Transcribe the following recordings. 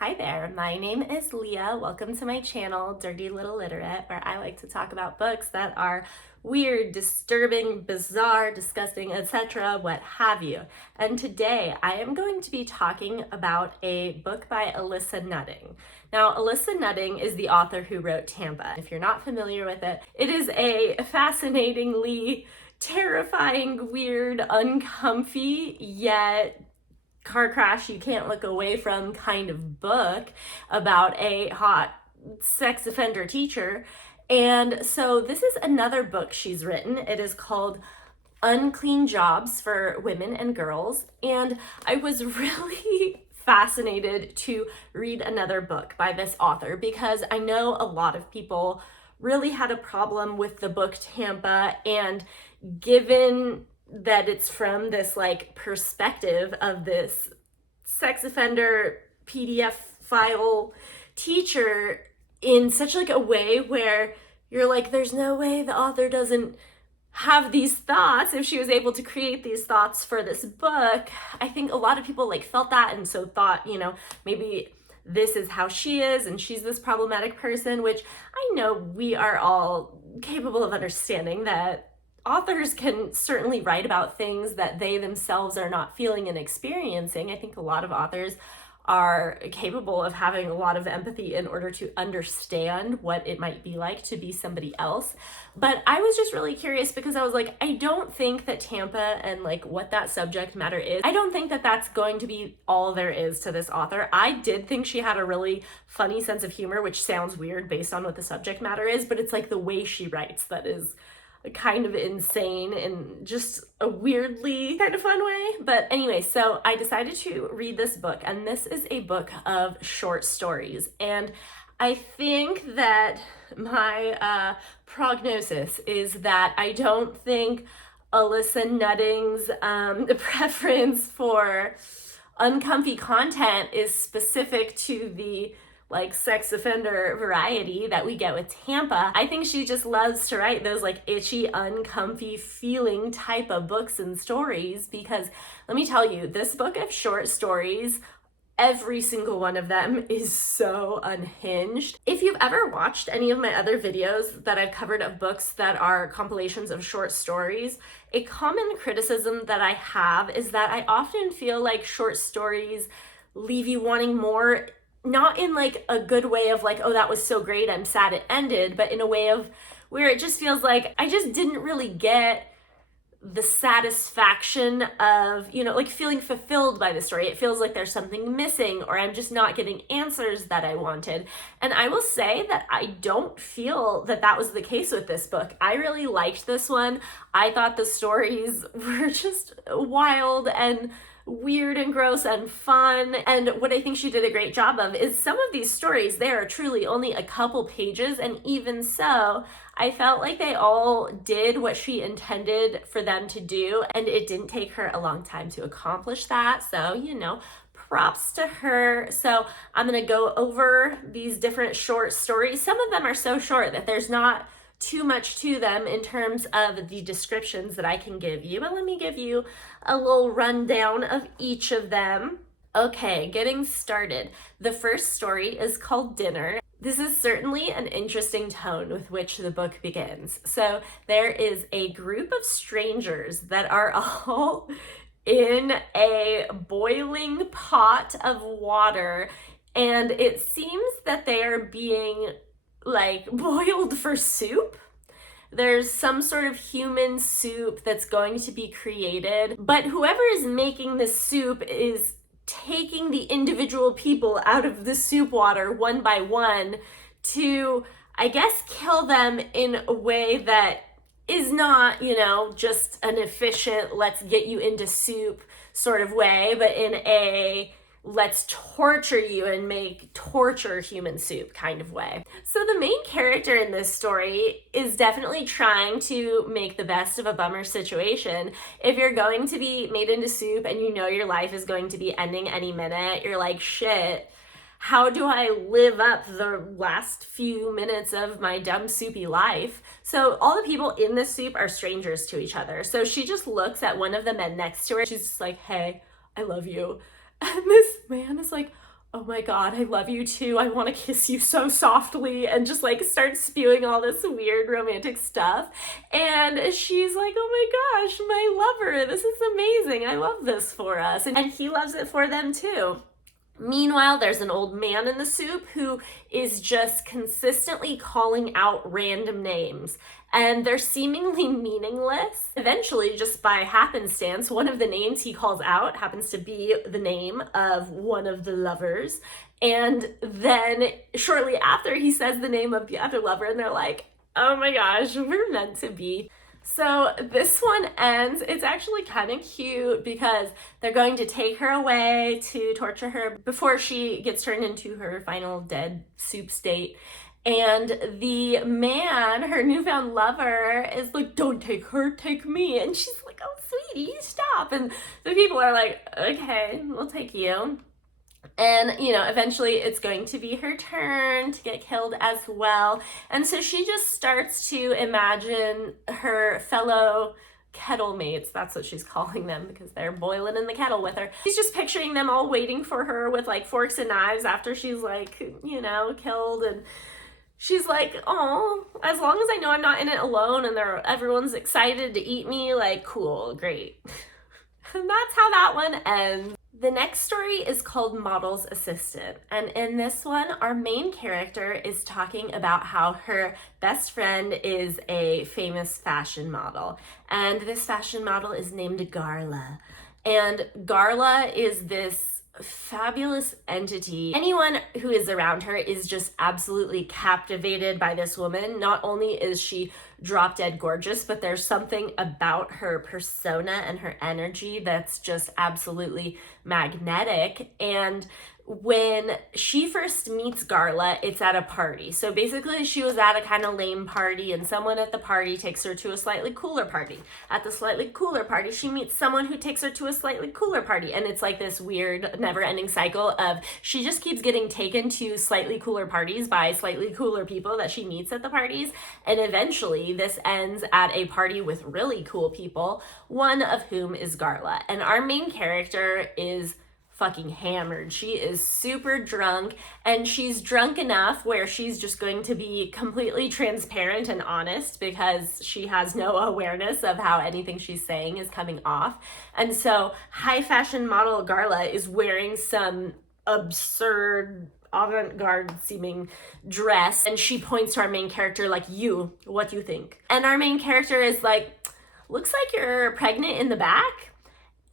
Hi there, my name is Leah. Welcome to my channel, Dirty Little Literate, where I like to talk about books that are weird, disturbing, bizarre, disgusting, etc., what have you. And today I am going to be talking about a book by Alissa Nutting. Now, Alissa Nutting is the author who wrote Tampa. If you're not familiar with it, it is a fascinatingly terrifying, weird, uncomfy, yet car crash you can't look away from kind of book about a hot sex offender teacher. And so this is another book she's written. It is called Unclean Jobs for Women and Girls. And I was really fascinated to read another book by this author because I know a lot of people really had a problem with the book Tampa, and given that it's from this perspective of this sex offender PDF file teacher in such a way where you're like, there's no way the author doesn't have these thoughts if she was able to create these thoughts for this book. I think a lot of people felt that, and so thought, maybe this is how she is and she's this problematic person, which I know we are all capable of understanding that authors can certainly write about things that they themselves are not feeling and experiencing. I think a lot of authors are capable of having a lot of empathy in order to understand what it might be like to be somebody else. But I was just really curious because I was like, I don't think that Tampa and what that subject matter is, I don't think that that's going to be all there is to this author. I did think she had a really funny sense of humor, which sounds weird based on what the subject matter is, but it's the way she writes that is kind of insane in just a weirdly kind of fun way. But anyway, so I decided to read this book, and this is a book of short stories. And I think that my prognosis is that I don't think Alissa Nutting's preference for uncomfy content is specific to the sex offender variety that we get with Tampa. I think she just loves to write those itchy, uncomfy feeling type of books and stories, because let me tell you, this book of short stories, every single one of them is so unhinged. If you've ever watched any of my other videos that I've covered of books that are compilations of short stories, a common criticism that I have is that I often feel like short stories leave you wanting more, not in a good way of oh, that was so great, I'm sad it ended, but in a way of where it just feels like I just didn't really get the satisfaction of, feeling fulfilled by the story. It feels like there's something missing, or I'm just not getting answers that I wanted. And I will say that I don't feel that that was the case with this book. I really liked this one. I thought the stories were just wild and weird and gross and fun. And what I think she did a great job of is some of these stories, they are truly only a couple pages, and even so, I felt like they all did what she intended for them to do, and it didn't take her a long time to accomplish that. So, props to her. So I'm gonna go over these different short stories. Some of them are so short that there's not too much to them in terms of the descriptions that I can give you, but let me give you a little rundown of each of them. Okay, getting started. The first story is called Dinner. This is certainly an interesting tone with which the book begins. So there is a group of strangers that are all in a boiling pot of water, and it seems that they are being boiled for soup. There's some sort of human soup that's going to be created, but whoever is making this soup is taking the individual people out of the soup water one by one to, I guess, kill them in a way that is not, just an efficient, let's get you into soup sort of way, but in a let's torture you and make torture human soup kind of way. So the main character in this story is definitely trying to make the best of a bummer situation. If you're going to be made into soup and your life is going to be ending any minute, you're like, shit, how do I live up the last few minutes of my dumb soupy life? So all the people in this soup are strangers to each other. So she just looks at one of the men next to her. She's just like, hey, I love you. And this man is like, oh my God, I love you too. I want to kiss you so softly, and just like starts spewing all this weird romantic stuff. And she's like, oh my gosh, my lover, this is amazing. I love this for us. And he loves it for them too. Meanwhile, there's an old man in the soup who is just consistently calling out random names, and they're seemingly meaningless. Eventually, just by happenstance, one of the names he calls out happens to be the name of one of the lovers. And then shortly after, he says the name of the other lover, and they're like, oh my gosh, we're meant to be. So this one ends, it's actually kind of cute because they're going to take her away to torture her before she gets turned into her final dead soup state. And the man, her newfound lover, is like, don't take her, take me. And she's like, oh, sweetie, stop. And the people are like, okay, we'll take you. And, you know, eventually it's going to be her turn to get killed as well. And so she just starts to imagine her fellow kettle mates. That's what she's calling them because they're boiling in the kettle with her. She's just picturing them all waiting for her with like forks and knives after she's like, you know, killed. And she's like, oh, as long as I know I'm not in it alone and everyone's excited to eat me, like, cool, great. And that's how that one ends. The next story is called Model's Assistant, and in this one, our main character is talking about how her best friend is a famous fashion model, and this fashion model is named Garla, and Garla is this fabulous entity. Anyone who is around her is just absolutely captivated by this woman. Not only is she drop dead gorgeous, but there's something about her persona and her energy that's just absolutely magnetic. And when she first meets Garla, it's at a party. So basically she was at a kind of lame party and someone at the party takes her to a slightly cooler party. At the slightly cooler party, she meets someone who takes her to a slightly cooler party. And it's like this weird never-ending cycle of she just keeps getting taken to slightly cooler parties by slightly cooler people that she meets at the parties. And eventually this ends at a party with really cool people, one of whom is Garla. And our main character is fucking hammered. She is super drunk, and she's drunk enough where she's just going to be completely transparent and honest because she has no awareness of how anything she's saying is coming off. And so high fashion model Garla is wearing some absurd avant-garde seeming dress, and she points to our main character like, you, what do you think? And our main character is like, looks like you're pregnant in the back.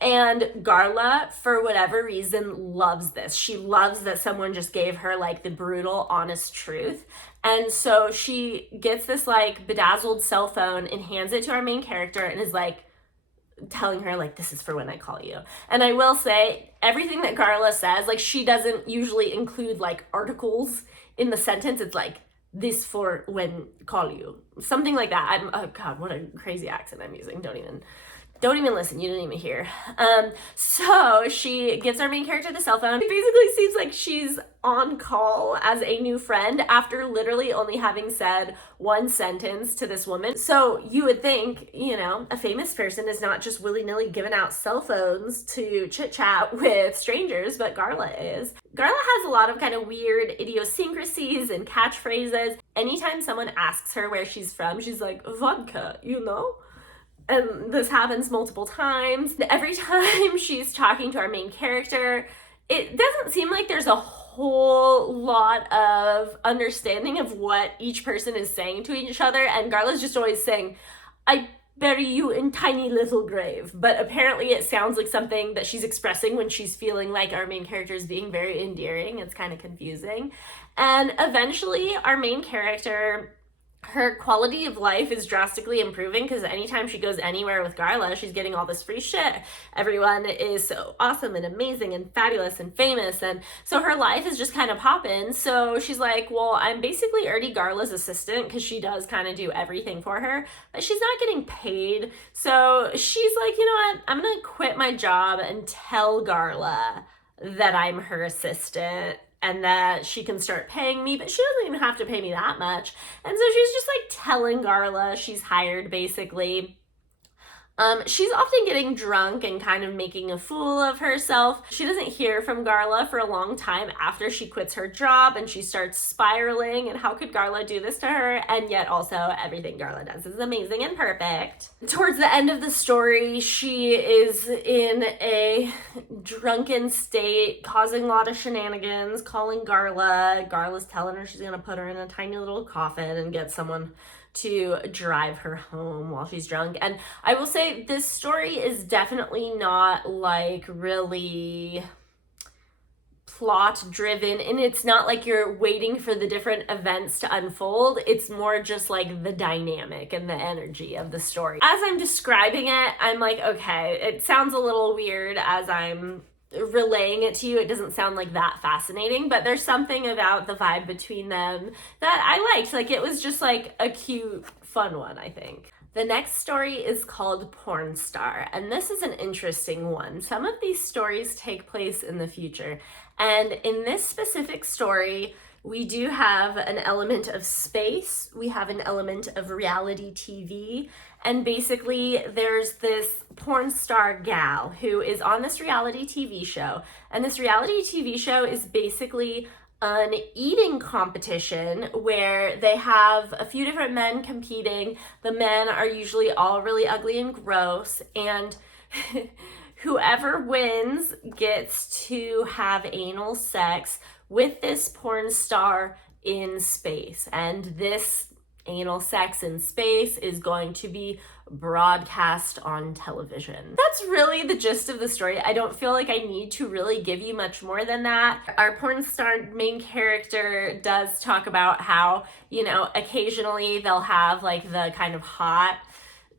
And Garla, for whatever reason, loves this. She loves that someone just gave her like the brutal, honest truth. And so she gets this like bedazzled cell phone and hands it to our main character and is like telling her like, this is for when I call you. And I will say everything that Garla says, like she doesn't usually include like articles in the sentence. It's like, this for when call you. Something like that. Oh God, what a crazy accent I'm using. Don't even listen, you didn't even hear. So she gives our main character the cell phone. It basically seems like she's on call as a new friend after literally only having said one sentence to this woman. So you would think, you know, a famous person is not just willy-nilly giving out cell phones to chit-chat with strangers, but Garla is. Garla has a lot of kind of weird idiosyncrasies and catchphrases. Anytime someone asks her where she's from, she's like, vodka, you know? And this happens multiple times. Every time she's talking to our main character, it doesn't seem like there's a whole lot of understanding of what each person is saying to each other. And Garla's just always saying, I bury you in tiny little grave. But apparently it sounds like something that she's expressing when she's feeling like our main character is being very endearing. It's kind of confusing. And eventually our main character, her quality of life is drastically improving because anytime she goes anywhere with Garla, she's getting all this free shit. Everyone is so awesome and amazing and fabulous and famous. And so her life is just kind of popping. So she's like, well, I'm basically already Garla's assistant because she does kind of do everything for her, but she's not getting paid. So she's like, you know what? I'm going to quit my job and tell Garla that I'm her assistant and that she can start paying me, but she doesn't even have to pay me that much. And so she's just like telling Garla she's hired basically. She's often getting drunk and kind of making a fool of herself. She doesn't hear from Garla for a long time after she quits her job, and she starts spiraling, and how could Garla do this to her? And yet also everything Garla does is amazing and perfect. Towards the end of the story, she is in a drunken state, causing a lot of shenanigans, calling Garla. Garla's telling her she's gonna put her in a tiny little coffin and get someone to drive her home while she's drunk. And I will say this story is definitely not like really plot driven, and it's not like you're waiting for the different events to unfold. It's more just like the dynamic and the energy of the story. As I'm describing it, I'm like, okay, it sounds a little weird as I'm relaying it to you. It doesn't sound like that fascinating, but there's something about the vibe between them that I liked. Like, it was just like a cute, fun one, I think. The next story is called Porn Star, and this is an interesting one. Some of these stories take place in the future, and in this specific story, we do have an element of space, we have an element of reality TV, and basically there's this porn star gal who is on this reality TV show, and this reality TV show is basically an eating competition where they have a few different men competing. The men are usually all really ugly and gross, and whoever wins gets to have anal sex with this porn star in space. And this anal sex in space is going to be broadcast on television. That's really the gist of the story. I don't feel like I need to really give you much more than that. Our porn star main character does talk about how, you know, occasionally they'll have like the kind of hot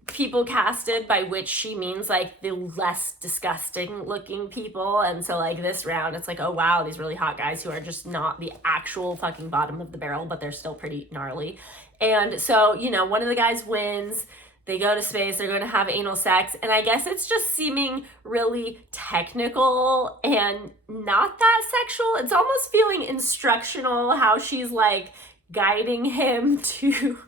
people casted, by which she means like the less disgusting looking people. And so like this round, it's like, oh wow, these really hot guys who are just not the actual fucking bottom of the barrel, but they're still pretty gnarly. And so, you know, one of the guys wins. They go to space, they're going to have anal sex, and I guess it's just seeming really technical and not that sexual. It's almost feeling instructional, how she's like guiding him to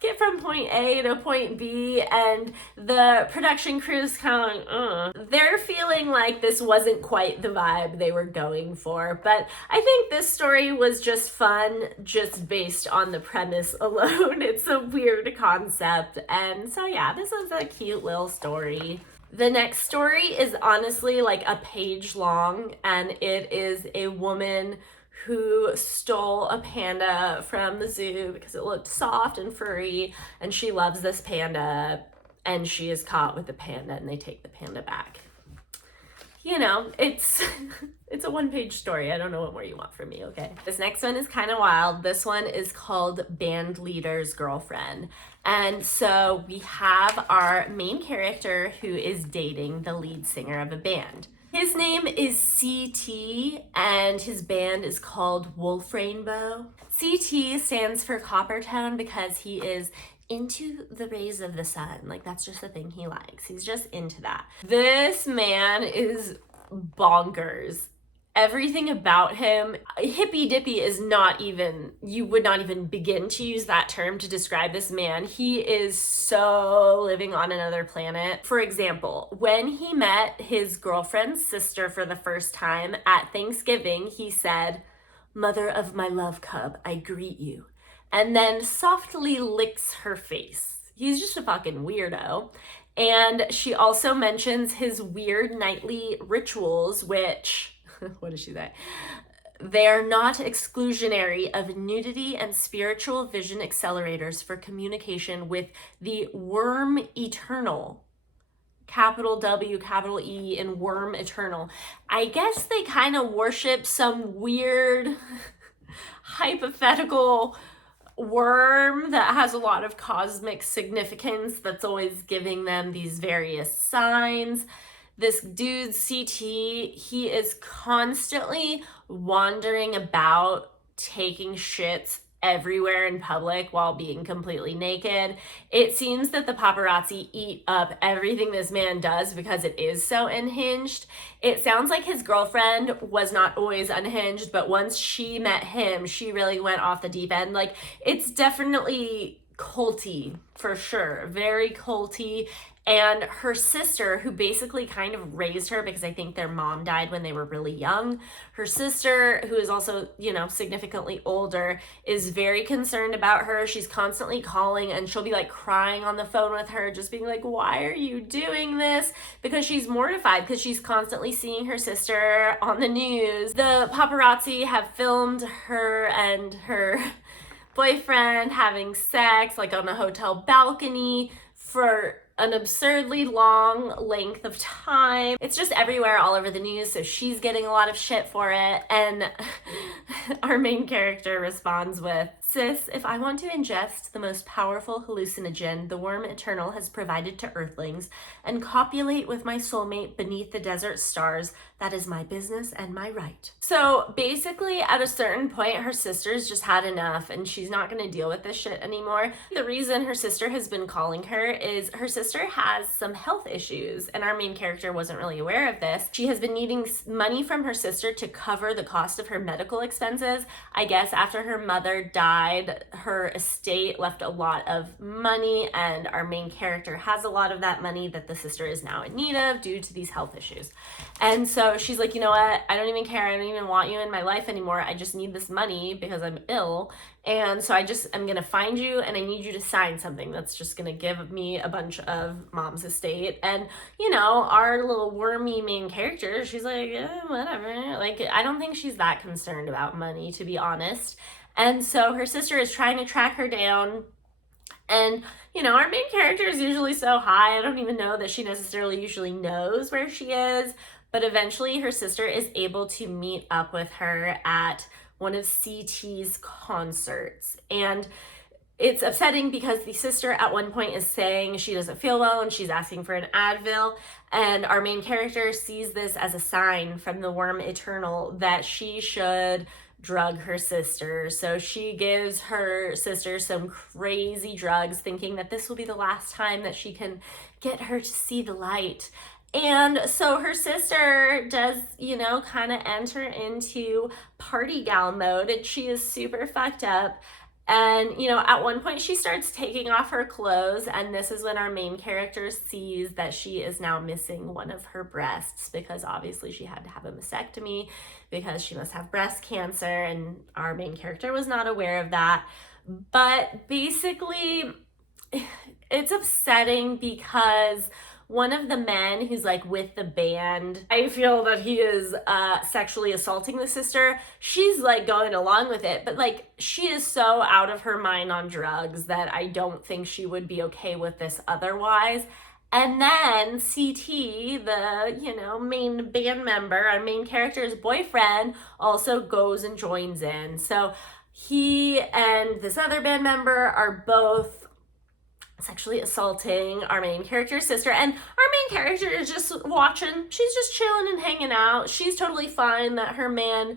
get from point A to point B, and the production crew's kind of like, They're feeling like this wasn't quite the vibe they were going for, but I think this story was just fun, just based on the premise alone. It's a weird concept, and so yeah, this is a cute little story. The next story is honestly like a page long, and it is a woman who stole a panda from the zoo because it looked soft and furry, and she loves this panda, and she is caught with the panda, and they take the panda back. You know, it's it's a one-page story. I don't know what more you want from me, okay? This next one is kind of wild. This one is called Band Leader's Girlfriend. And so we have our main character who is dating the lead singer of a band. His name is CT, and his band is called Wolf Rainbow. CT stands for copper tone because he is into the rays of the sun. Like, that's just the thing he likes. He's just into that. This man is bonkers. Everything about him, hippy dippy is not even, you would not even begin to use that term to describe this man. He is so living on another planet. For example, when he met his girlfriend's sister for the first time at Thanksgiving, he said, "Mother of my love cub, I greet you," and then softly licks her face. He's just a fucking weirdo. And she also mentions his weird nightly rituals, which, what does she say? They are not exclusionary of nudity and spiritual vision accelerators for communication with the Worm Eternal. Capital W, capital E, and Worm Eternal. I guess they kind of worship some weird hypothetical worm that has a lot of cosmic significance that's always giving them these various signs. This dude, CT, he is constantly wandering about, taking shits everywhere in public while being completely naked. It seems that the paparazzi eat up everything this man does because it is so unhinged. It sounds like his girlfriend was not always unhinged, but once she met him, she really went off the deep end. Like, it's definitely culty, for sure. Very culty. And her sister, who basically kind of raised her because I think their mom died when they were really young, her sister, who is also, significantly older, is very concerned about her. She's constantly calling and she'll be like crying on the phone with her, just being like, why are you doing this? Because she's mortified because she's constantly seeing her sister on the news. The paparazzi have filmed her and her boyfriend having sex like on a hotel balcony for an absurdly long length of time. It's just everywhere, all over the news, so she's getting a lot of shit for it. And our main character responds with, sis, if I want to ingest the most powerful hallucinogen the worm eternal has provided to earthlings and copulate with my soulmate beneath the desert stars, that is my business and my right. So basically, at a certain point, her sister's just had enough and she's not going to deal with this shit anymore. The reason her sister has been calling her is her sister has some health issues, and our main character wasn't really aware of this. She has been needing money from her sister to cover the cost of her medical expenses. I guess after her mother died, her estate left a lot of money, and our main character has a lot of that money that the sister is now in need of due to these health issues. And so she's like, you know what? I don't even care. I don't even want you in my life anymore. I just need this money because I'm ill. And so I'm going to find you and I need you to sign something that's just going to give me a bunch of mom's estate. And, our little wormy main character, she's like, whatever. Like, I don't think she's that concerned about money, to be honest. And so her sister is trying to track her down. And, our main character is usually so high, I don't even know that she necessarily usually knows where she is. But eventually her sister is able to meet up with her at one of CT's concerts. And it's upsetting because the sister at one point is saying she doesn't feel well and she's asking for an Advil. And our main character sees this as a sign from the worm eternal that she should drug her sister. So she gives her sister some crazy drugs, thinking that this will be the last time that she can get her to see the light. And so her sister does, kind of enter into party gal mode, and she is super fucked up. And, at one point she starts taking off her clothes, and this is when our main character sees that she is now missing one of her breasts, because obviously she had to have a mastectomy because she must have breast cancer, and our main character was not aware of that. But basically, it's upsetting because one of the men who's like with the band, I feel that he is sexually assaulting the sister. She's like going along with it, but like she is so out of her mind on drugs that I don't think she would be okay with this otherwise. And then CT, the, main band member, our main character's boyfriend, also goes and joins in. So he and this other band member are both sexually assaulting our main character's sister, and our main character is just watching. She's just chilling and hanging out. She's totally fine that her man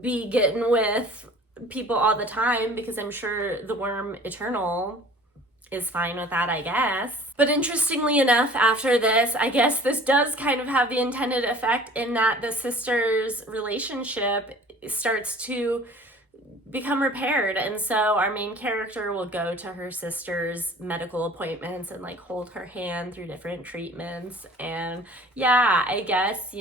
be getting with people all the time, because I'm sure the worm eternal is fine with that, I guess. But interestingly enough, after this, I guess this does kind of have the intended effect in that the sister's relationship starts to become repaired. And so our main character will go to her sister's medical appointments and like hold her hand through different treatments. And yeah, I guess,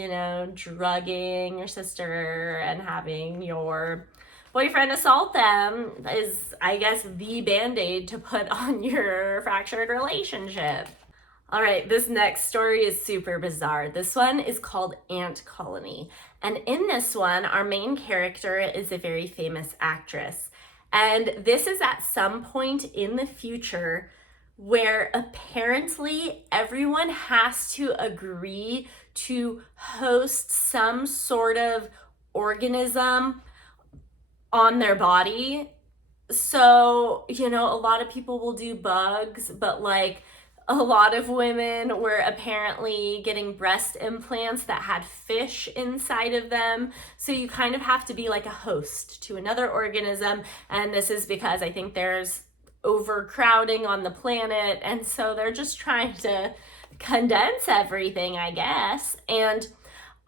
drugging your sister and having your boyfriend assault them is, I guess, the band-aid to put on your fractured relationship. All right, this next story is super bizarre. This one is called Ant Colony. And in this one, our main character is a very famous actress. And this is at some point in the future where apparently everyone has to agree to host some sort of organism on their body. So, a lot of people will do bugs, but like a lot of women were apparently getting breast implants that had fish inside of them. So you kind of have to be like a host to another organism. And this is because I think there's overcrowding on the planet. And so they're just trying to condense everything, I guess. And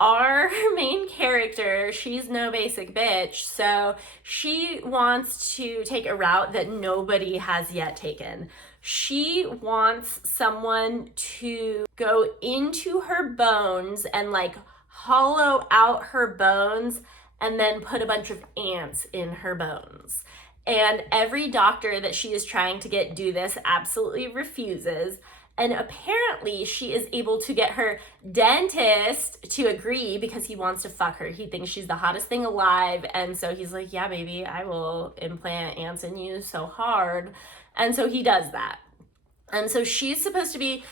our main character, she's no basic bitch, so she wants to take a route that nobody has yet taken. She wants someone to go into her bones and like hollow out her bones and then put a bunch of ants in her bones. And every doctor that she is trying to get do this absolutely refuses. And apparently she is able to get her dentist to agree because he wants to fuck her. He thinks she's the hottest thing alive. And so he's like, yeah, baby, I will implant ants in you so hard. And so he does that. And so she's supposed to be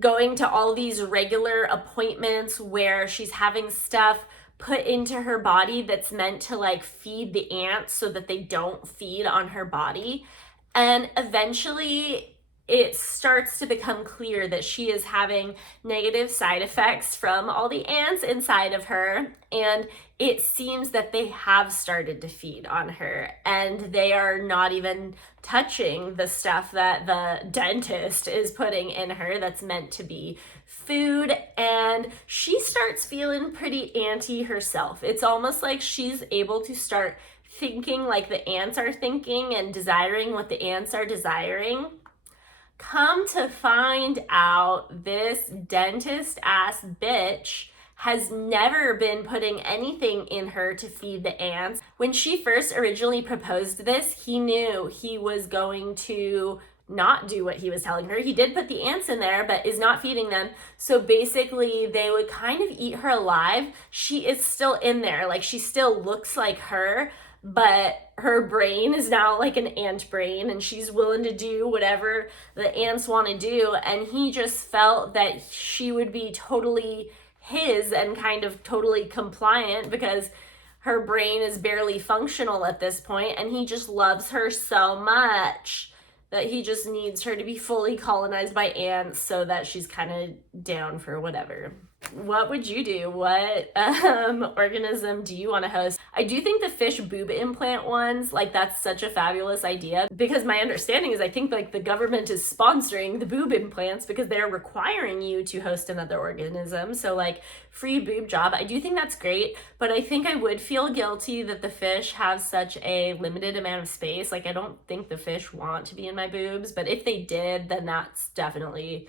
going to all these regular appointments where she's having stuff put into her body that's meant to like feed the ants so that they don't feed on her body. And eventually it starts to become clear that she is having negative side effects from all the ants inside of her. And it seems that they have started to feed on her and they are not even touching the stuff that the dentist is putting in her that's meant to be food. And she starts feeling pretty anti herself. It's almost like she's able to start thinking like the ants are thinking and desiring what the ants are desiring. Come to find out, this dentist ass bitch has never been putting anything in her to feed the ants. When she first originally proposed this, he knew he was going to not do what he was telling her. He did put the ants in there, but is not feeding them. So basically they would kind of eat her alive. She is still in there. Like, she still looks like her, but her brain is now like an ant brain and she's willing to do whatever the ants want to do. And he just felt that she would be totally his and kind of totally compliant because her brain is barely functional at this point, and he just loves her so much that he just needs her to be fully colonized by ants so that she's kind of down for whatever. What would you do? What organism do you want to host? I do think the fish boob implant ones, like, that's such a fabulous idea, because my understanding is I think like the government is sponsoring the boob implants because they're requiring you to host another organism. So like, free boob job. I do think that's great, but I think I would feel guilty that the fish have such a limited amount of space. Like, I don't think the fish want to be in my boobs, but if they did, then that's definitely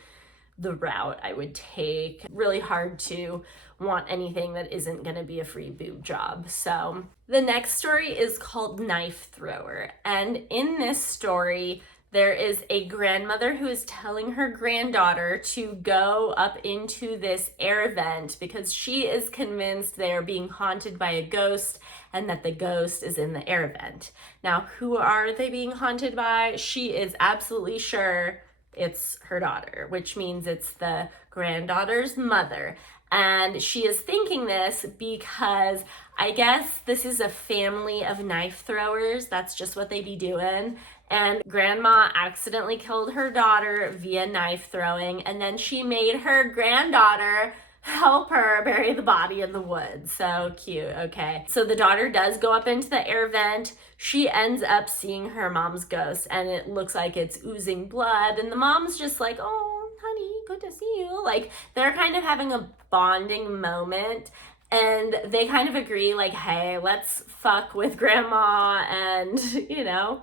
the route I would take. Really hard to want anything that isn't going to be a free boob job. So the next story is called Knife Thrower. And in this story, there is a grandmother who is telling her granddaughter to go up into this air vent because she is convinced they are being haunted by a ghost and that the ghost is in the air vent. Now, who are they being haunted by? She is absolutely sure it's her daughter, which means it's the granddaughter's mother. And she is thinking this because I guess this is a family of knife throwers. That's just what they be doing. And grandma accidentally killed her daughter via knife throwing, and then she made her granddaughter help her bury the body in the woods. So cute. Okay. So the daughter does go up into the air vent. She ends up seeing her mom's ghost, and it looks like it's oozing blood. And the mom's just like, oh, honey, good to see you. Like, they're kind of having a bonding moment. And they kind of agree, like, hey, let's fuck with grandma and, you know,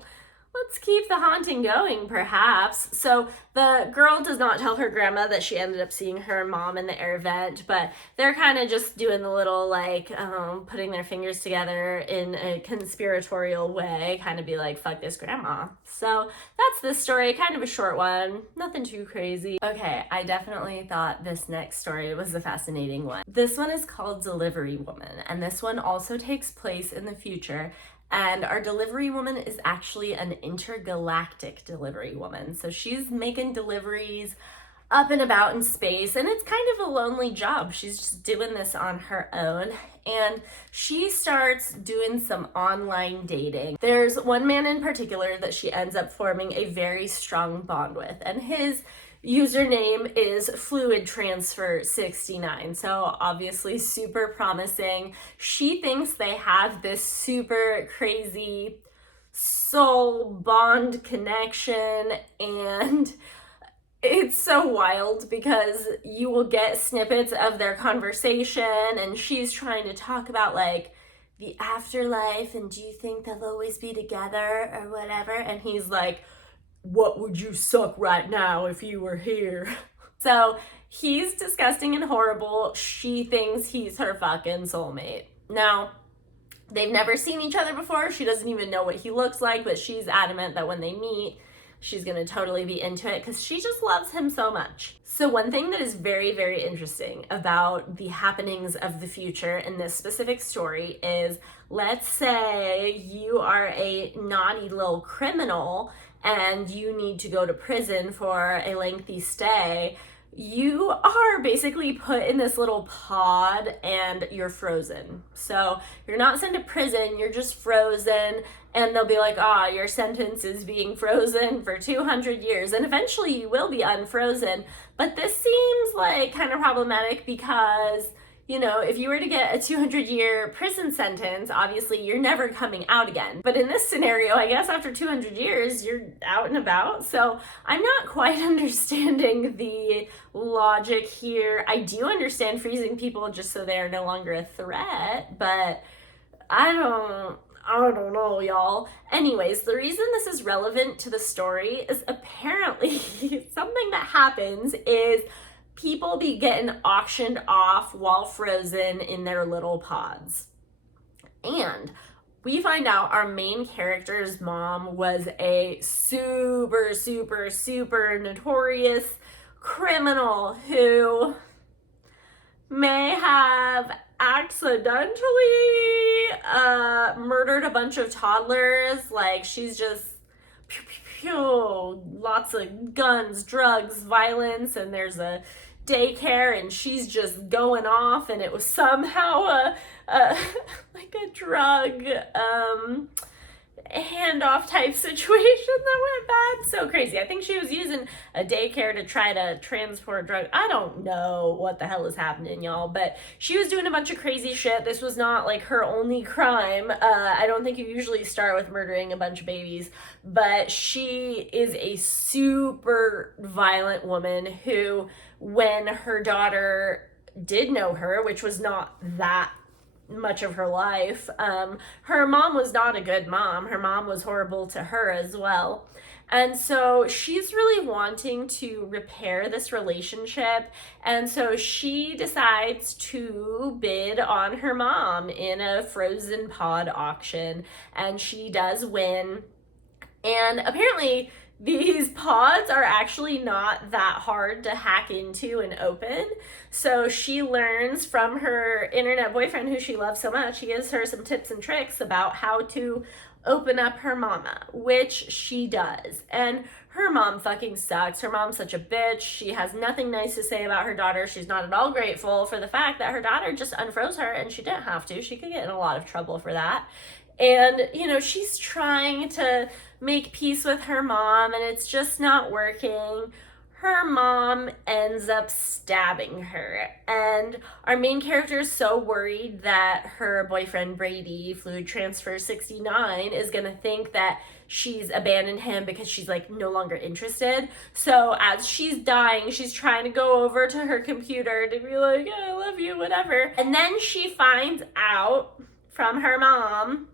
let's keep the haunting going, perhaps. So the girl does not tell her grandma that she ended up seeing her mom in the air vent, but they're kind of just doing the little, like, putting their fingers together in a conspiratorial way, kind of be like, fuck this grandma. So that's this story, kind of a short one, nothing too crazy. Okay, I definitely thought this next story was a fascinating one. This one is called Delivery Woman, and this one also takes place in the future. And our delivery woman is actually an intergalactic delivery woman. So she's making deliveries up and about in space, and it's kind of a lonely job. She's just doing this on her own, and she starts doing some online dating. There's one man in particular that she ends up forming a very strong bond with, and his username is Fluid Transfer 69. So obviously super promising. She thinks they have this super crazy soul bond connection, and It's so wild because you will get snippets of their conversation and she's trying to talk about like the afterlife and do you think they'll always be together or whatever, and he's like, what would you suck right now if you were here? So he's disgusting and horrible. She thinks he's her fucking soulmate. Now, they've never seen each other before. She doesn't even know what he looks like, but she's adamant that when they meet, she's gonna totally be into it because she just loves him so much. So one thing that is very, very interesting about the happenings of the future in this specific story is, let's say you are a naughty little criminal and you need to go to prison for a lengthy stay. You are basically put in this little pod and you're frozen. So you're not sent to prison, you're just frozen, and they'll be like, your sentence is being frozen for 200 years. And eventually you will be unfrozen. But this seems like kind of problematic because, you know, if you were to get a 200-year prison sentence, obviously you're never coming out again. But in this scenario, I guess after 200 years, you're out and about. So I'm not quite understanding the logic here. I do understand freezing people just so they are no longer a threat, but I don't know, y'all. Anyways, the reason this is relevant to the story is apparently something that happens is people be getting auctioned off while frozen in their little pods. And we find out our main character's mom was a super, super, super notorious criminal who may have accidentally murdered a bunch of toddlers. Like, she's just pew, pew, pew, lots of guns, drugs, violence, and there's a daycare and she's just going off, and it was somehow like a drug handoff type situation that went bad. So crazy. I think she was using a daycare to try to transport drugs. I don't know what the hell is happening, y'all, but she was doing a bunch of crazy shit. This was not like her only crime. I don't think you usually start with murdering a bunch of babies, but she is a super violent woman who, when her daughter did know her, which was not that much of her life, her mom was not a good mom. Her mom was horrible to her as well. And so she's really wanting to repair this relationship. And so she decides to bid on her mom in a frozen pod auction. And she does win. And apparently these pods are actually not that hard to hack into and open. So she learns from her internet boyfriend, who she loves so much. He gives her some tips and tricks about how to open up her mama, which she does. And her mom fucking sucks. Her mom's such a bitch. She has nothing nice to say about her daughter. She's not at all grateful for the fact that her daughter just unfroze her, and she didn't have to. She could get in a lot of trouble for that. And, you know, she's trying to make peace with her mom, and it's just not working. Her mom ends up stabbing her, and our main character is so worried that her boyfriend Brady, Fluid Transfer 69, is gonna think that she's abandoned him because she's like no longer interested. So as she's dying, she's trying to go over to her computer to be like, yeah, I love you, whatever. And then she finds out from her mom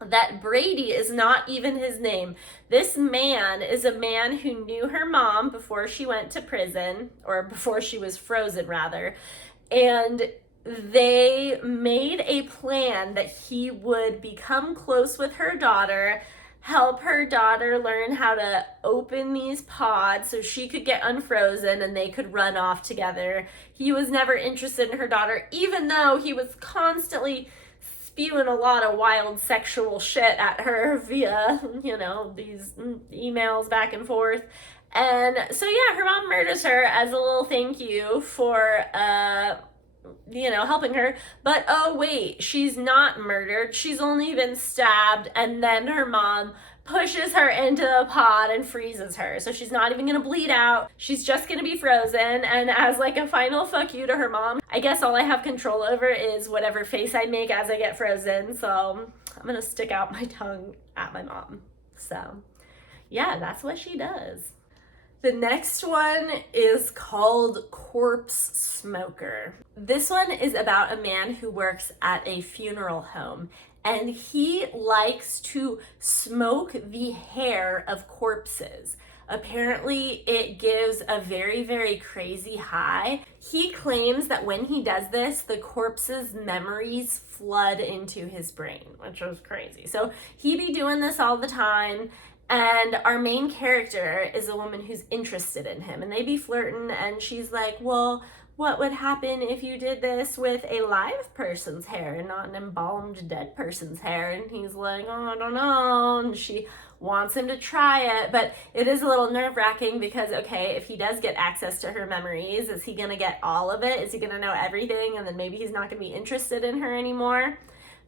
that Brady is not even his name. This man is a man who knew her mom before she went to prison, or before she was frozen rather, and they made a plan that he would become close with her daughter, help her daughter learn how to open these pods so she could get unfrozen and they could run off together. He was never interested in her daughter, even though he was constantly spewing a lot of wild sexual shit at her via, you know, these emails back and forth. And so yeah, her mom murders her as a little thank you for you know, helping her. But oh wait, she's not murdered. She's only been stabbed, and then her mom pushes her into the pod and freezes her. So she's not even gonna bleed out. She's just gonna be frozen. And as like a final fuck you to her mom, I guess all I have control over is whatever face I make as I get frozen. So I'm gonna stick out my tongue at my mom. So yeah, that's what she does. The next one is called Corpse Smoker. This one is about a man who works at a funeral home, and he likes to smoke the hair of corpses. Apparently, it gives a very, very crazy high. He claims that when he does this, the corpse's memories flood into his brain, which was crazy. So he be doing this all the time. And our main character is a woman who's interested in him, and they be flirting, and she's like, well, what would happen if you did this with a live person's hair and not an embalmed dead person's hair? And he's like, oh, I don't know. And she wants him to try it, but it is a little nerve-wracking because, okay, if he does get access to her memories, is he gonna get all of it? Is he gonna know everything? And then maybe he's not gonna be interested in her anymore.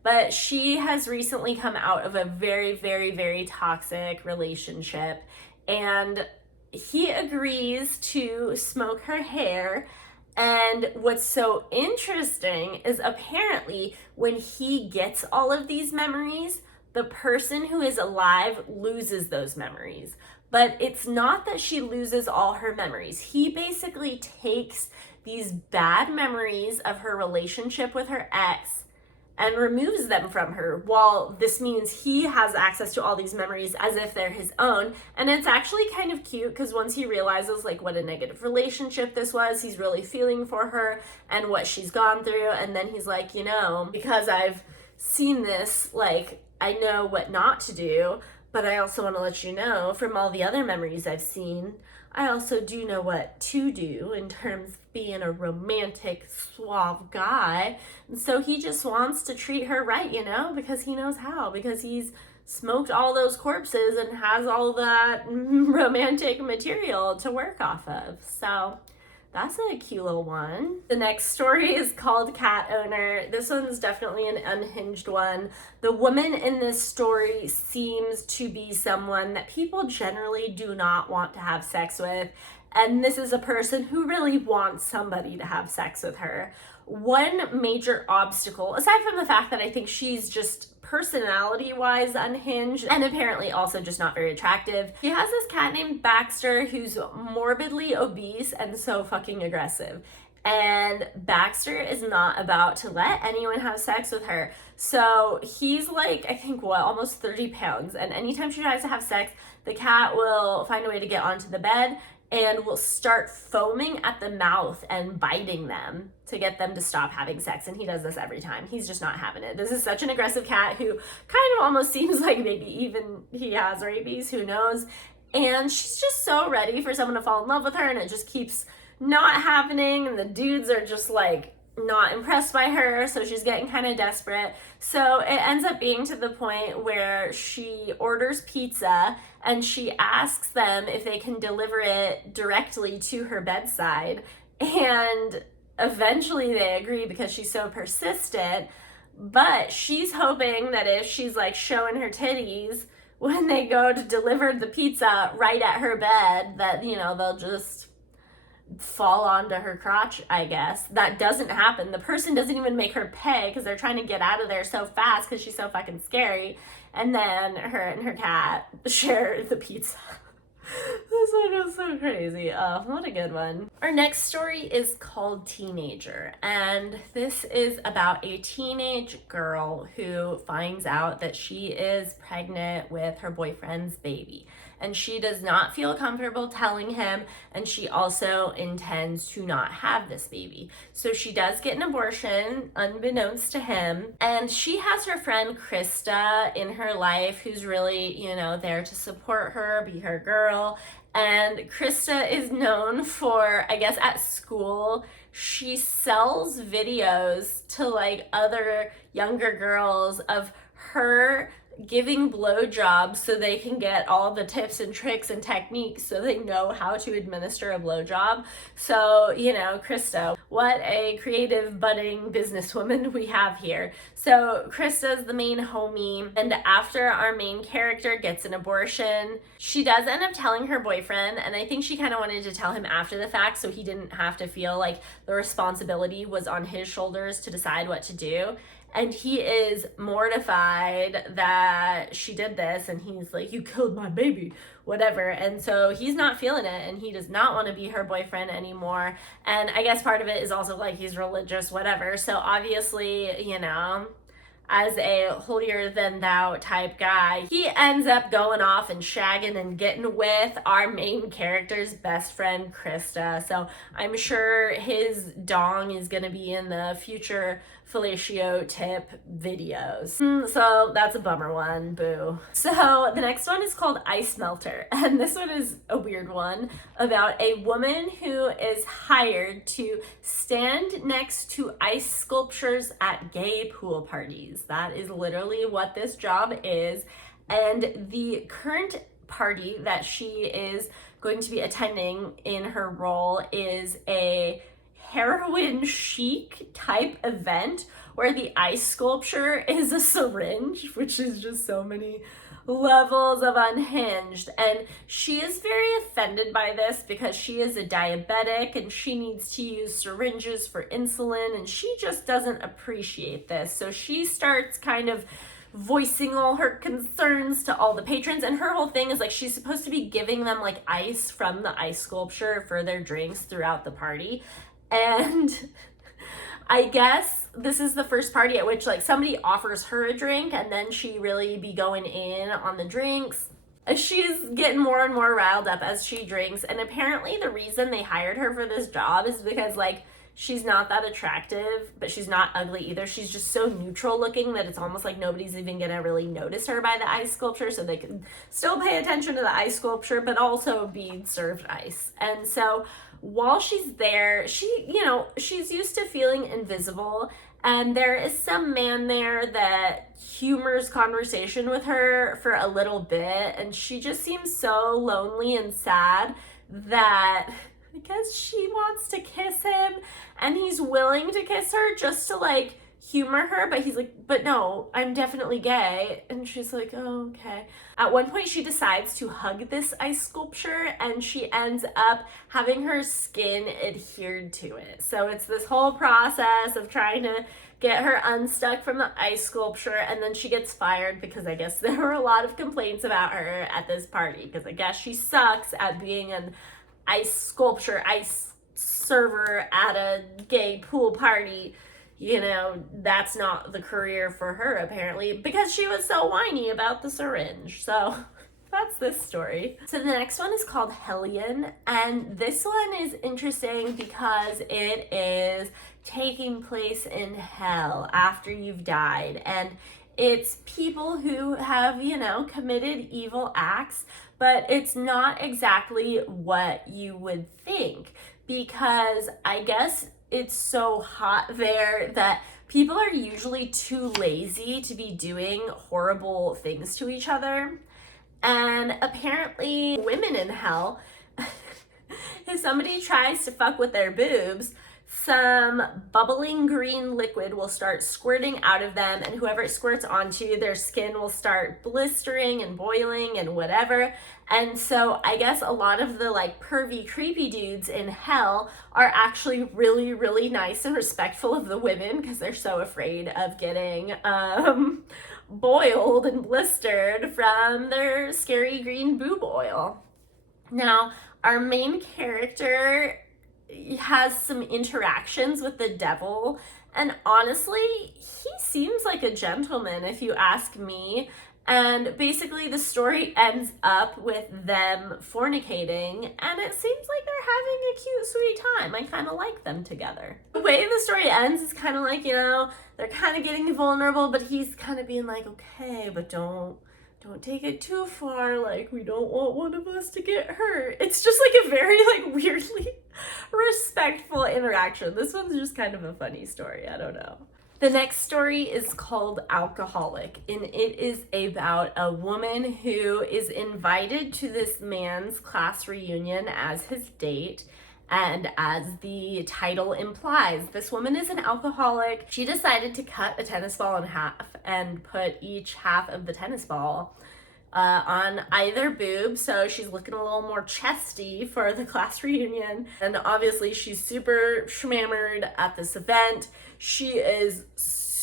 But she has recently come out of a very, very, very toxic relationship, and he agrees to smoke her hair. And what's so interesting is apparently when he gets all of these memories, the person who is alive loses those memories. But it's not that she loses all her memories. He basically takes these bad memories of her relationship with her ex and removes them from her, while this means he has access to all these memories as if they're his own. And it's actually kind of cute because once he realizes like what a negative relationship this was, he's really feeling for her and what she's gone through. And then he's like, you know, because I've seen this, like, I know what not to do, but I also want to let you know from all the other memories I've seen, I also do know what to do in terms of being a romantic, suave guy. And so he just wants to treat her right, you know, because he knows how, because he's smoked all those corpses and has all that romantic material to work off of. So that's a cute little one. The next story is called Cat Owner. This one's definitely an unhinged one. The woman in this story seems to be someone that people generally do not want to have sex with. And this is a person who really wants somebody to have sex with her. One major obstacle, aside from the fact that I think she's just personality-wise unhinged and apparently also just not very attractive, she has this cat named Baxter who's morbidly obese and so fucking aggressive. And Baxter is not about to let anyone have sex with her. So he's like, I think, what, almost 30 pounds. And anytime she tries to have sex, the cat will find a way to get onto the bed and will start foaming at the mouth and biting them to get them to stop having sex. And he does this every time. He's just not having it. This is such an aggressive cat who kind of almost seems like maybe even he has rabies, who knows. And she's just so ready for someone to fall in love with her, and it just keeps not happening. And the dudes are just like not impressed by her, so she's getting kind of desperate. So it ends up being to the point where she orders pizza and she asks them if they can deliver it directly to her bedside, and eventually they agree because she's so persistent. But she's hoping that if she's like showing her titties when they go to deliver the pizza right at her bed, that, you know, they'll just fall onto her crotch, I guess. That doesn't happen. The person doesn't even make her pay because they're trying to get out of there so fast because she's so fucking scary. And then her and her cat share the pizza. This one was so crazy. Oh, what a good one. Our next story is called Teenager, and this is about a teenage girl who finds out that she is pregnant with her boyfriend's baby. And she does not feel comfortable telling him, and she also intends to not have this baby. So she does get an abortion, unbeknownst to him, and she has her friend Krista in her life who's really, you know, there to support her, be her girl. And Krista is known for, I guess at school, she sells videos to like other younger girls of her giving blowjobs so they can get all the tips and tricks and techniques so they know how to administer a blowjob. So, you know, Krista, what a creative budding businesswoman we have here. So Krista's the main homie, and after our main character gets an abortion, she does end up telling her boyfriend, and I think she kind of wanted to tell him after the fact so he didn't have to feel like the responsibility was on his shoulders to decide what to do. and he is mortified that she did this, and he's like, you killed my baby, whatever. And so he's not feeling it, and he does not want to be her boyfriend anymore. And I guess part of it is also like he's religious, whatever. So obviously, you know, as a holier than thou type guy, he ends up going off and shagging and getting with our main character's best friend, Krista. So I'm sure his dong is gonna be in the future fellatio tip videos. So that's a bummer one, boo. So the next one is called Ice Melter, and this one is a weird one about a woman who is hired to stand next to ice sculptures at gay pool parties. That is literally what this job is. And the current party that she is going to be attending in her role is a heroin chic type event where the ice sculpture is a syringe, which is just so many levels of unhinged. And she is very offended by this because she is a diabetic and she needs to use syringes for insulin, and she just doesn't appreciate this. So she starts kind of voicing all her concerns to all the patrons, and her whole thing is like she's supposed to be giving them like ice from the ice sculpture for their drinks throughout the party. And I guess this is the first party at which like somebody offers her a drink, and then she really be going in on the drinks. She's getting more and more riled up as she drinks, and apparently the reason they hired her for this job is because like she's not that attractive, but she's not ugly either. She's just so neutral looking that it's almost like nobody's even gonna really notice her by the ice sculpture, so they can still pay attention to the ice sculpture but also be served ice. And so while she's there, she's used to feeling invisible, and there is some man there that humors conversation with her for a little bit, and she just seems so lonely and sad that I guess she wants to kiss him, and he's willing to kiss her just to like humor her, but he's like, but no, I'm definitely gay. And she's like, oh, okay. At one point she decides to hug this ice sculpture, and she ends up having her skin adhered to it. So it's this whole process of trying to get her unstuck from the ice sculpture, and then she gets fired because I guess there were a lot of complaints about her at this party, because I guess she sucks at being an ice sculpture, ice server at a gay pool party. You know, that's not the career for her apparently, because she was so whiny about the syringe. So that's this story. So the next one is called Hellion, and this one is interesting because it is taking place in hell after you've died, and it's people who have, committed evil acts, but it's not exactly what you would think, because I guess it's so hot there that people are usually too lazy to be doing horrible things to each other. And apparently women in hell, if somebody tries to fuck with their boobs, some bubbling green liquid will start squirting out of them, and whoever it squirts onto, their skin will start blistering and boiling and whatever. And so I guess a lot of the like pervy, creepy dudes in hell are actually really, really nice and respectful of the women because they're so afraid of getting boiled and blistered from their scary green boob oil. Now, our main character has some interactions with the devil, and honestly, he seems like a gentleman if you ask me. And basically the story ends up with them fornicating, and it seems like they're having a cute, sweet time. I kind of like them together. The way the story ends is kind of like, they're kind of getting vulnerable, but he's kind of being like, okay, but don't take it too far. Like, we don't want one of us to get hurt. It's just like a very like weirdly respectful interaction. This one's just kind of a funny story. I don't know. The next story is called Alcoholic, and it is about a woman who is invited to this man's class reunion as his date. And as the title implies, this woman is an alcoholic. She decided to cut a tennis ball in half and put each half of the tennis ball on either boob, so she's looking a little more chesty for the class reunion. And obviously she's super schmammered at this event. She is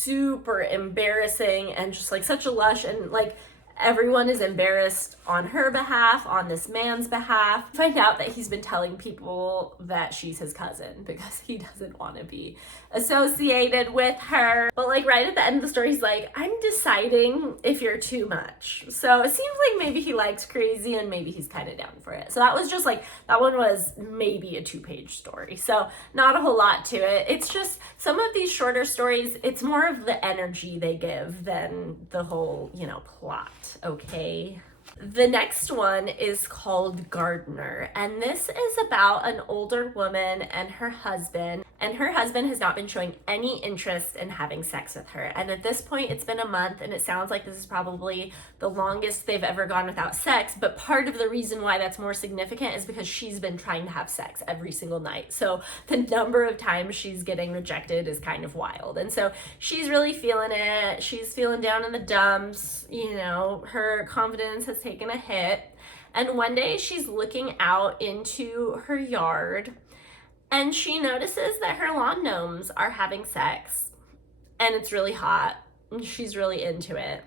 super embarrassing and just like such a lush, and like everyone is embarrassed on her behalf, on this man's behalf. Find out that he's been telling people that she's his cousin because he doesn't want to be associated with her. But like right at the end of the story, he's like, I'm deciding if you're too much. So it seems like maybe he likes crazy and maybe he's kind of down for it. So that was just like, that one was maybe a 2-page story. So not a whole lot to it. It's just some of these shorter stories, it's more of the energy they give than the whole, plot. Okay. The next one is called Gardener, and this is about an older woman and her husband has not been showing any interest in having sex with her. And at this point, it's been a month, and it sounds like this is probably the longest they've ever gone without sex. But part of the reason why that's more significant is because she's been trying to have sex every single night. So the number of times she's getting rejected is kind of wild. And so she's really feeling it. She's feeling down in the dumps. Her confidence has taken a hit. And one day she's looking out into her yard, and she notices that her lawn gnomes are having sex, and it's really hot, and she's really into it.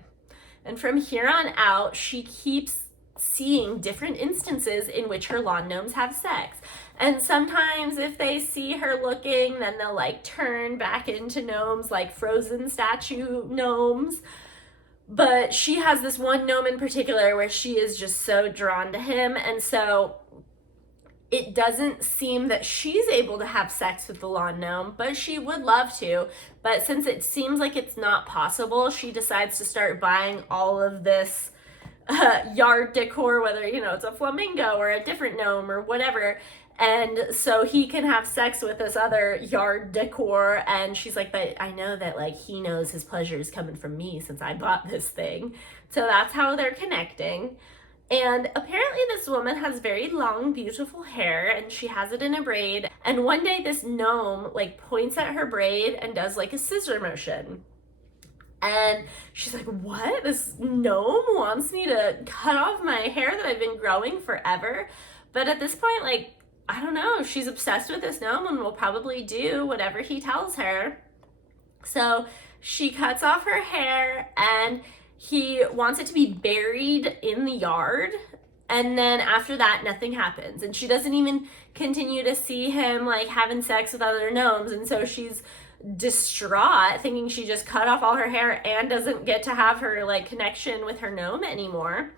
And from here on out, she keeps seeing different instances in which her lawn gnomes have sex. And sometimes if they see her looking, then they'll like turn back into gnomes, like frozen statue gnomes. But she has this one gnome in particular where she is just so drawn to him, and so it doesn't seem that she's able to have sex with the lawn gnome, but she would love to. But since it seems like it's not possible, she decides to start buying all of this yard decor, whether, it's a flamingo or a different gnome or whatever. And so he can have sex with this other yard decor. And she's like, but I know that like he knows his pleasure is coming from me since I bought this thing. So that's how they're connecting. And apparently this woman has very long, beautiful hair, and she has it in a braid. And one day this gnome like points at her braid and does like a scissor motion. And she's like, what? This gnome wants me to cut off my hair that I've been growing forever. But at this point, like, I don't know, she's obsessed with this gnome and will probably do whatever he tells her. So she cuts off her hair, and he wants it to be buried in the yard. And then after that, nothing happens. And she doesn't even continue to see him like having sex with other gnomes. And so she's distraught, thinking she just cut off all her hair and doesn't get to have her like connection with her gnome anymore.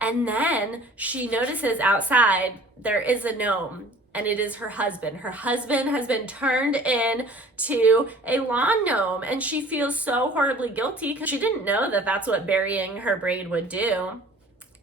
And then she notices outside there is a gnome, and it is her husband. Her husband has been turned into a lawn gnome, and she feels so horribly guilty because she didn't know that that's what burying her braid would do.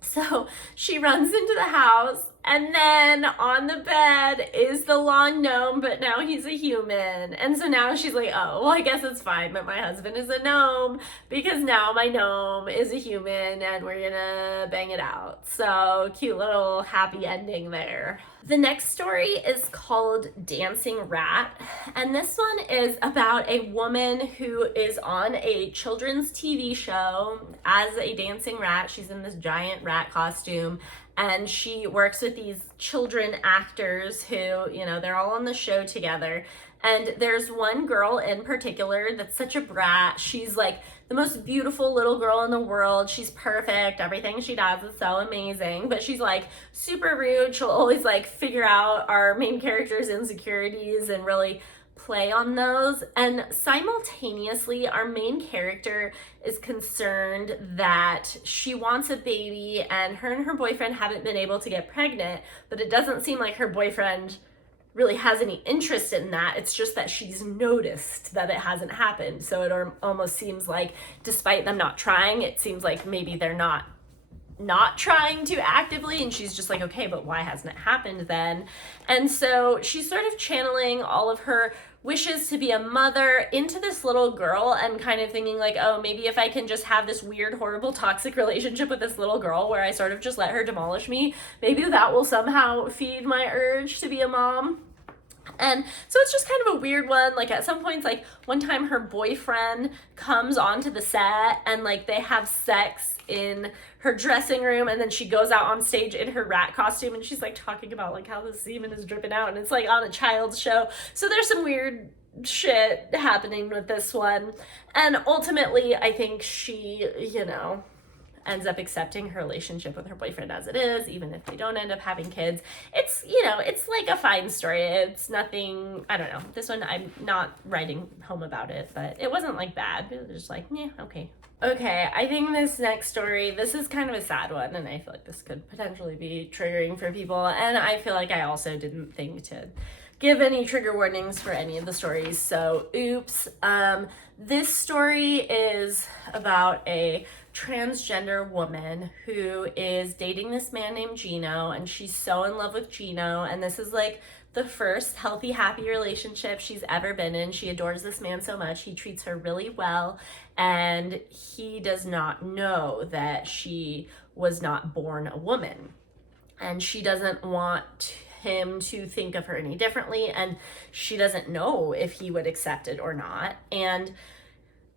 So she runs into the house, and then on the bed is the lawn gnome, but now he's a human. And so now she's like, oh, well, I guess it's fine that my husband is a gnome, because now my gnome is a human and we're gonna bang it out. So cute little happy ending there. The next story is called Dancing Rat, and this one is about a woman who is on a children's TV show as a dancing rat. She's in this giant rat costume, and she works with these children actors who, they're all on the show together. And there's one girl in particular that's such a brat. She's like the most beautiful little girl in the world. She's perfect. Everything she does is so amazing, but she's like super rude. She'll always like figure out our main character's insecurities and really play on those. And simultaneously, our main character is concerned that she wants a baby, and her boyfriend haven't been able to get pregnant, but it doesn't seem like her boyfriend really has any interest in that. It's just that she's noticed that it hasn't happened. So it almost seems like, despite them not trying, it seems like maybe they're not trying to actively, and she's just like, okay, but why hasn't it happened then? And so she's sort of channeling all of her wishes to be a mother into this little girl, and kind of thinking like, oh, maybe if I can just have this weird, horrible, toxic relationship with this little girl where I sort of just let her demolish me, maybe that will somehow feed my urge to be a mom. And so it's just kind of a weird one. Like at some points, like one time her boyfriend comes onto the set and like they have sex in her dressing room, and then she goes out on stage in her rat costume and she's like talking about like how the semen is dripping out, and it's like on a child's show. So there's some weird shit happening with this one. And ultimately, I think she, ends up accepting her relationship with her boyfriend as it is, even if they don't end up having kids. It's, it's like a fine story. It's nothing, I don't know. This one, I'm not writing home about it, but it wasn't like bad. It was just like, yeah, okay. Okay, I think this next story, this is kind of a sad one, and I feel like this could potentially be triggering for people. And I feel like I also didn't think to give any trigger warnings for any of the stories, so oops. This story is about a transgender woman who is dating this man named Gino, and she's so in love with Gino, and this is like the first healthy, happy relationship she's ever been in. She adores this man so much. He treats her really well, and he does not know that she was not born a woman, and she doesn't want him to think of her any differently, and she doesn't know if he would accept it or not. And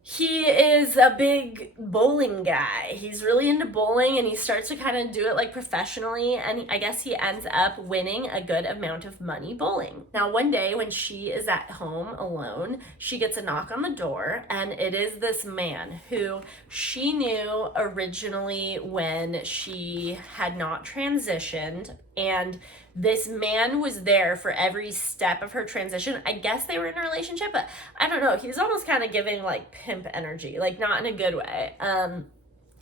he is a big bowling guy. He's really into bowling, and he starts to kind of do it like professionally, and I guess he ends up winning a good amount of money bowling. Now, one day when she is at home alone, she gets a knock on the door, and it is this man who she knew originally when she had not transitioned, and this man was there for every step of her transition. I guess they were in a relationship, but I don't know. He's almost kind of giving like pimp energy, like not in a good way.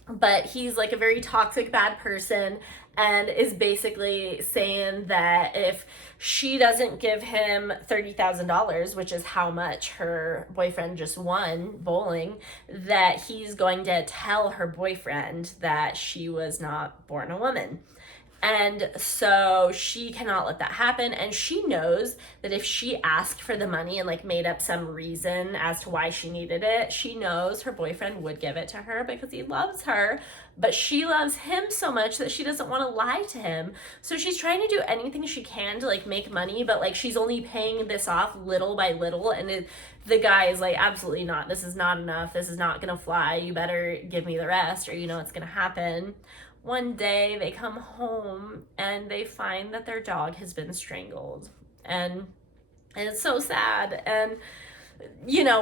But he's like a very toxic, bad person, and is basically saying that if she doesn't give him $30,000, which is how much her boyfriend just won bowling, that he's going to tell her boyfriend that she was not born a woman. And so she cannot let that happen. And she knows that if she asked for the money and like made up some reason as to why she needed it, she knows her boyfriend would give it to her because he loves her. But she loves him so much that she doesn't want to lie to him. So she's trying to do anything she can to like make money, but like she's only paying this off little by little. And the guy is like, absolutely not. This is not enough. This is not going to fly. You better give me the rest, or it's going to happen. One day they come home and they find that their dog has been strangled, and it's so sad. And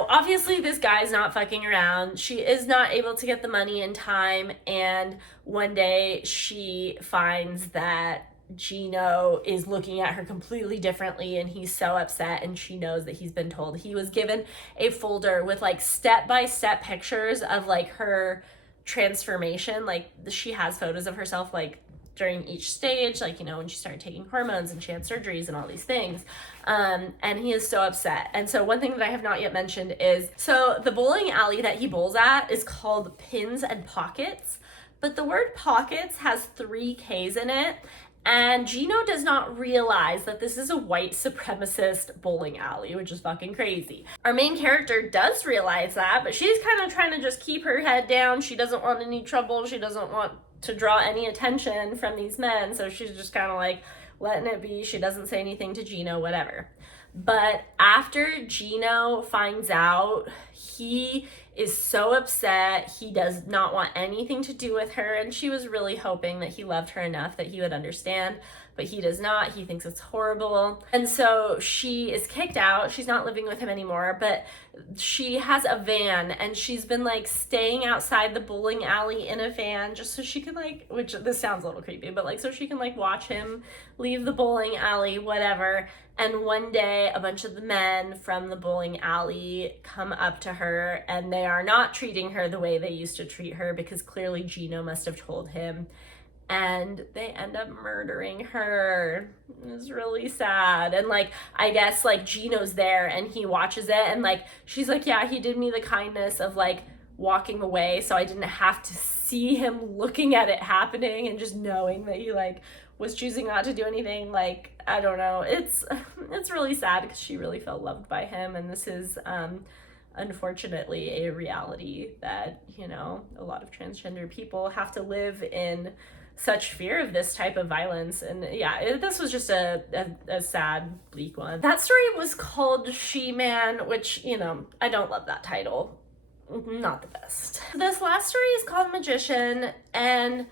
obviously this guy's not fucking around. She is not able to get the money in time, and one day she finds that Gino is looking at her completely differently, and he's so upset, and she knows that he's been told. He was given a folder with like step-by-step pictures of like her transformation. Like she has photos of herself like during each stage, like when she started taking hormones and she had surgeries and all these things. And he is so upset. And so one thing that I have not yet mentioned is, so the bowling alley that he bowls at is called Pins and Pockets, but the word pockets has 3 K's in it. And Gino does not realize that this is a white supremacist bowling alley, which is fucking crazy. Our main character does realize that, but she's kind of trying to just keep her head down. She doesn't want any trouble. She doesn't want to draw any attention from these men. So she's just kind of like letting it be. She doesn't say anything to Gino, whatever. But after Gino finds out, he is so upset. He does not want anything to do with her, and she was really hoping that he loved her enough that he would understand, but he does not. He thinks it's horrible. And so she is kicked out. She's not living with him anymore, but she has a van, and she's been like staying outside the bowling alley in a van just so she can like, which this sounds a little creepy, but like so she can like watch him leave the bowling alley, whatever. And one day a bunch of the men from the bowling alley come up to her, and they are not treating her the way they used to treat her, because clearly Gino must have told him, and they end up murdering her. It's really sad. And like I guess like Gino's there and he watches it, and like she's like, yeah, he did me the kindness of like walking away so I didn't have to see him looking at it happening, and just knowing that he like was choosing not to do anything. Like I don't know, it's really sad because she really felt loved by him, and this is unfortunately a reality that a lot of transgender people have to live in, such fear of this type of violence. And yeah, this was just a sad, bleak one. That story was called She-Man, which I don't love that title. Not the best. This last story is called Magician, and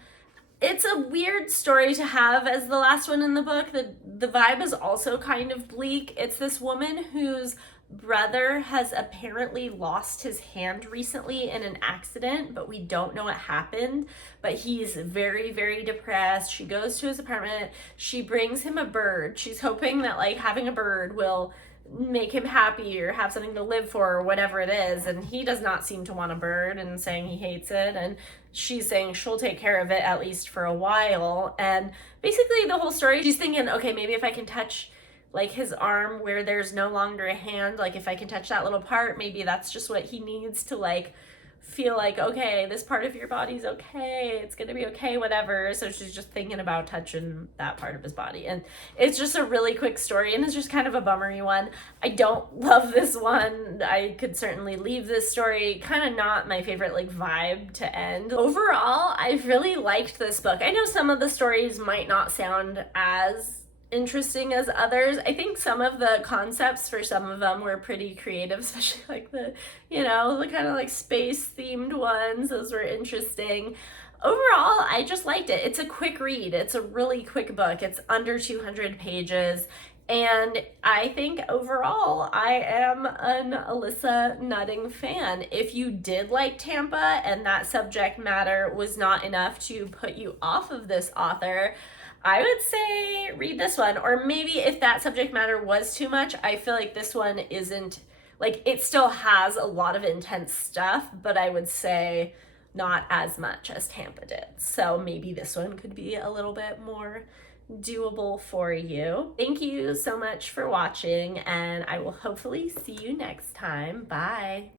it's a weird story to have as the last one in the book. The vibe is also kind of bleak. It's this woman whose brother has apparently lost his hand recently in an accident, but we don't know what happened. But he's very, very depressed. She goes to his apartment. She brings him a bird. She's hoping that like having a bird will make him happy or have something to live for or whatever it is. And he does not seem to want a bird and saying he hates it. And she's saying she'll take care of it at least for a while. And basically the whole story, she's thinking, okay, maybe if I can touch like his arm where there's no longer a hand, like if I can touch that little part, maybe that's just what he needs to like feel like, okay, this part of your body's okay, it's gonna be okay, whatever. So she's just thinking about touching that part of his body. And it's just a really quick story, and it's just kind of a bummery one. I don't love this one. I could certainly leave this story. Kind of not my favorite like vibe to end. Overall, I really liked this book. I know some of the stories might not sound as interesting as others. I think some of the concepts for some of them were pretty creative, especially like the kind of like space themed ones. Those were interesting. Overall, I just liked it. It's a quick read. It's a really quick book. It's under 200 pages. And I think overall, I am an Alissa Nutting fan. If you did like Tampa and that subject matter was not enough to put you off of this author, I would say read this one. Or maybe if that subject matter was too much, I feel like this one isn't, like it still has a lot of intense stuff, but I would say not as much as Tampa did. So maybe this one could be a little bit more doable for you. Thank you so much for watching, and I will hopefully see you next time. Bye.